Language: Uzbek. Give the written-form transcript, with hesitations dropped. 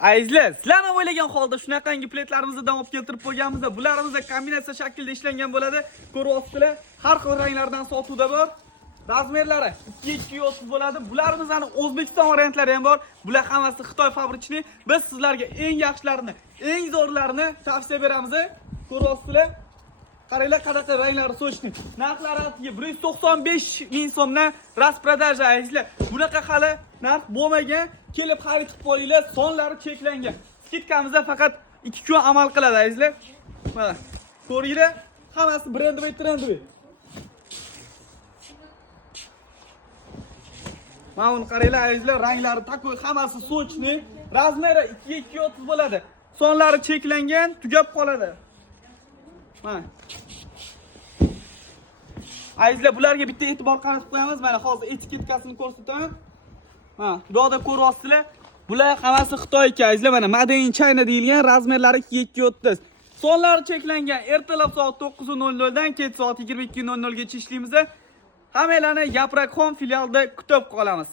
Azizlar, sizlarni o'ylagan holda shunaqangi pletlarimizdan olib keltirib qo'yganmizda, bularimiz kombinatsiya shaklda ishlangan bo'ladi. Ko'ryapsizlar, har xil ranglardan sotuvda bor. Razmerlari 2-2 bo'ladi. Bularimizni O'zbekiston variantlari ham bor. Bular hammasi Xitoy fabrichni. Biz sizlarga eng yaxshilarini, eng zo'rlarini tavsiya beramiz. Ko'ryapsizlar. Qaranglar, qanaqa ranglari sochni. Narxlari 195 ming so'mdan rasprodaja azizlar. Bunaqa hali narx bo'lmagan. Kelib xarid qilib qo'yinglar, sonlari cheklangan. Skidkamizda faqat 2 kun amal qiladi azizlar. Mana ko'ringlar, hammasi trendiy. Mana buni qaranglar azizlar, ranglari takoy, hammasi sochni, razmeri 2-2 bo'ladi. Sonlari cheklangan, tugab qoladi. Mana. Azizlar, bularga bitta e'tibor qaratib qo'yamiz. Mana hozir etiketkasini ko'rsataman. Mana, bu yerda ko'ryapsizlar. Bular hammasi Xitoyga azizlar. Mana Made in China deyilgan, razmerlari 2-2. Sonlari cheklangan. Ertalab soat 9:00 dan kech soat 22:00 gacha ishlaymiz. Hammalarni Yaprak Home filialida kutib qolamiz.